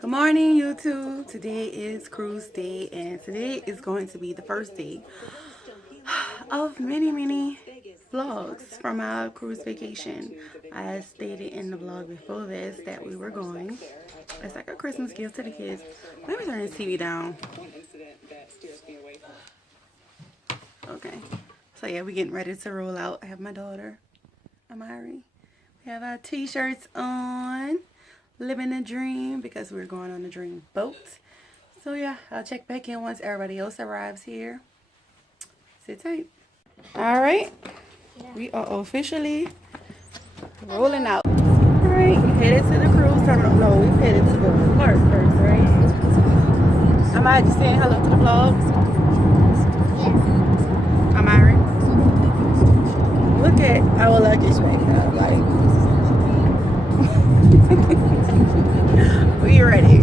Good morning, YouTube. Today is cruise day, and today is going to be the first day of many vlogs from our cruise vacation. I stated in the vlog before this that we were going. It's like a Christmas gift to the kids. Let me turn this TV down. Okay. So yeah, we're getting ready to roll out. I have my daughter, Amari. We have our t-shirts on. Living a dream because we're going on a dream boat. So yeah, I'll check back in once everybody else arrives here. Sit tight. All right, we are officially rolling out. All right, we headed to the cruise terminal. No, we headed to the park first, right? Am I just saying hello to the vlog? Yes. Amari, look at our luggage right now, like. We ready.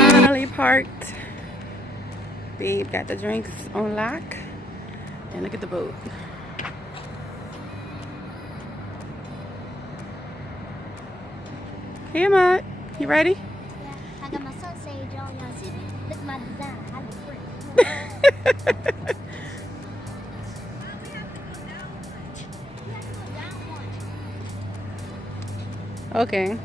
Finally parked. Babe got the drinks on lock. And look at the boat. Hey, Ahmad, you ready? Yeah, I got my sausage on your seat. Look at my design. I look pretty. Okay.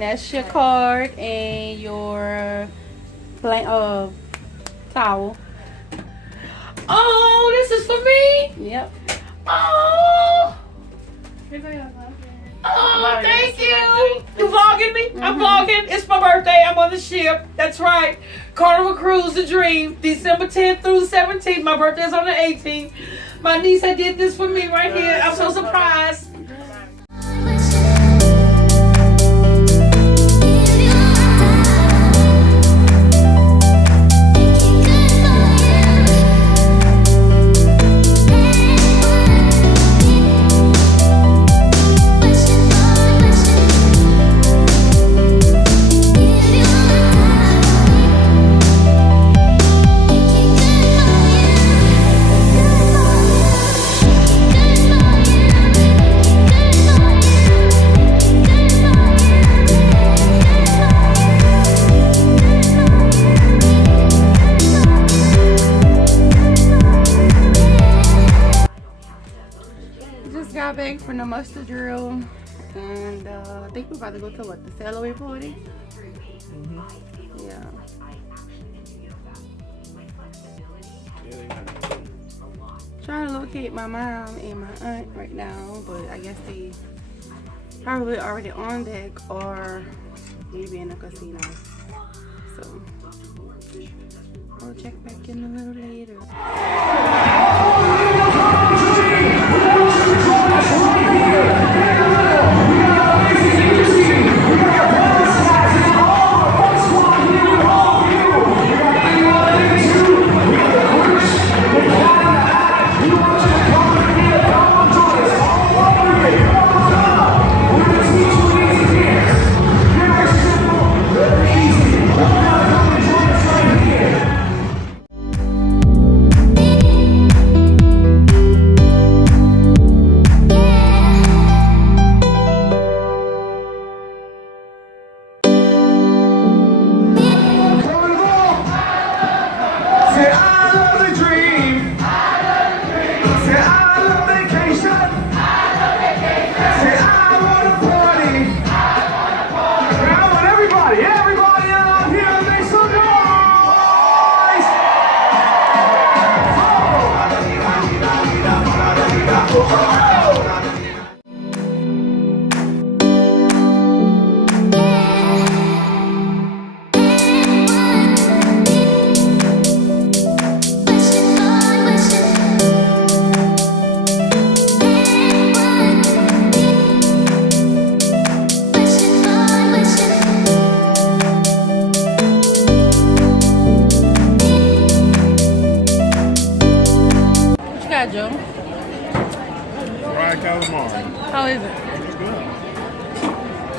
That's your card and your towel. Oh, this is for me? Yep. Oh, thank you. You vlogging me? I'm vlogging. It's my birthday. I'm on the ship. That's right. Carnival Cruise the Dream, December 10th through the 17th. My birthday is on the 18th. My niece had did this for me right here. I'm so surprised. Got back from the muster drill, and I think we're about to go to what, the sail away party? Yeah. Trying to locate my mom and my aunt right now, but I guess they probably already on deck or maybe in a casino. So I'll check back in a little later.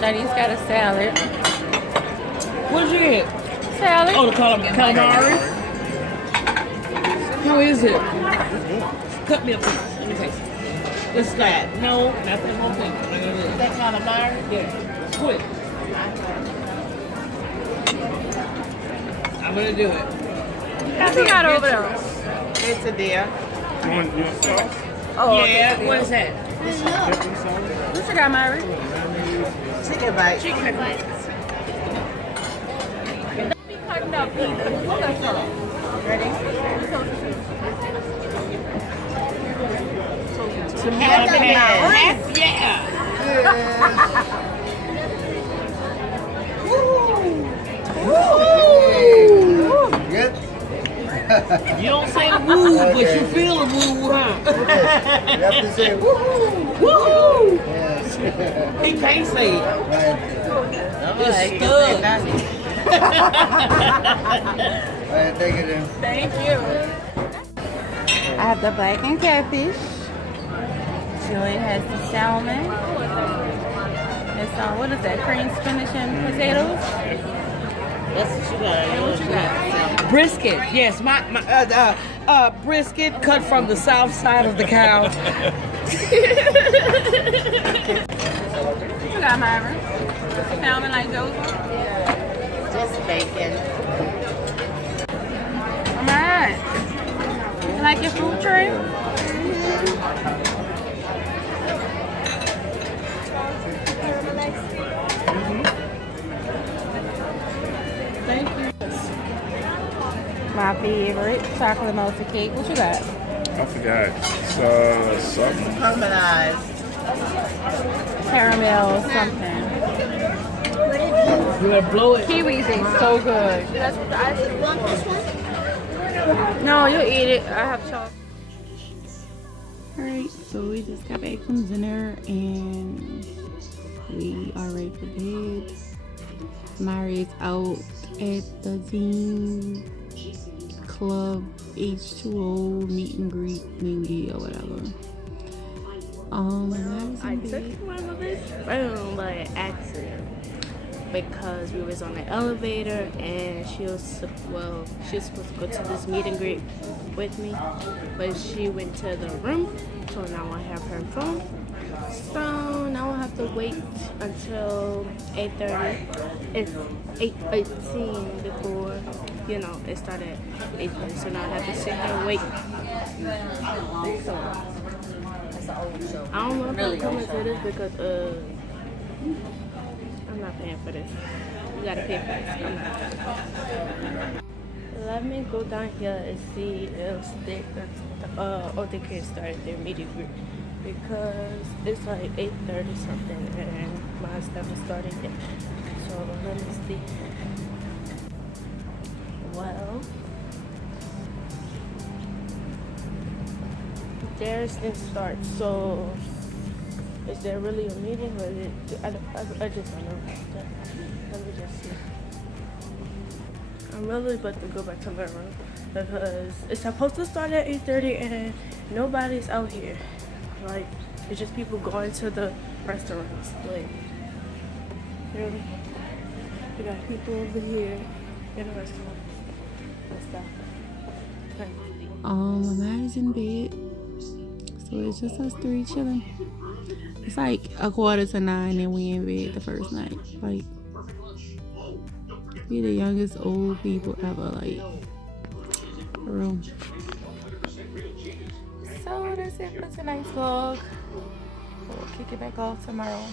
Shanice got a salad. What'd you get? Salad. Oh, the calamari. How is it? Cut me a piece. Let me taste it. It's that. No, that's the whole thing. That calamari? Yeah. Quick. I'm gonna do it. What you got over there? It's a deal. You want sauce? Oh, Yeah, what is that? what you got, Myrie? Chicken bites. Chicken bites. Don't be cutting up either. That's all. Ready? Yeah. Good? You don't say woo, but you feel a woo, huh? You have to say woohoo! Woo! Yes. He can't say it. Right. It's stuck. Alright, take it in. Thank you. I have the blackened catfish. Julie has the salmon. It's what is that? Cream spinach and potatoes. That's what you got. And what you got? Brisket, yes, my brisket cut from the south side of the cow. What you got, Myra? Salmon like those? Just bacon. Alright. You like your food tray? Thank you. My favorite chocolate melted cake. What you got? I forgot. It's something. Caramelized. Caramel something. You gotta blow it. Kiwis is so good. You want this one? No, you'll eat it. I have chocolate. Alright, so we just got back from dinner and we are ready for bed. Mari is out at the Dean Club H2O meet and greet thingy or whatever. I took one of this phone by accident because we was on the elevator and she was supposed to go to this meet and greet with me, but she went to the room, so now I have her phone. So now I have to wait until 8:30. It's 8:18 before, it started at 8:30. So now I have to sit here and wait. So I don't know if I'm coming to this because I'm not paying for this. You gotta pay for this. I'm not. Let me go down here and see if they can start their meeting group because it's like 8:30 something and my stuff is starting yet. So let me see. Well, theirs didn't start. So is there really a meeting or is it? I just don't know. Let me just see. I'm really about to go back to my room because it's supposed to start at 8:30 and nobody's out here. Like, it's just people going to the restaurants. Like, really? We got people over here in the restaurant and stuff. Maddie's in bed, so it's just us three chilling. It's like 8:45 and we in bed the first night. Like, we the youngest old people ever, like, for real. So that's it for tonight's vlog. We'll kick it back off tomorrow.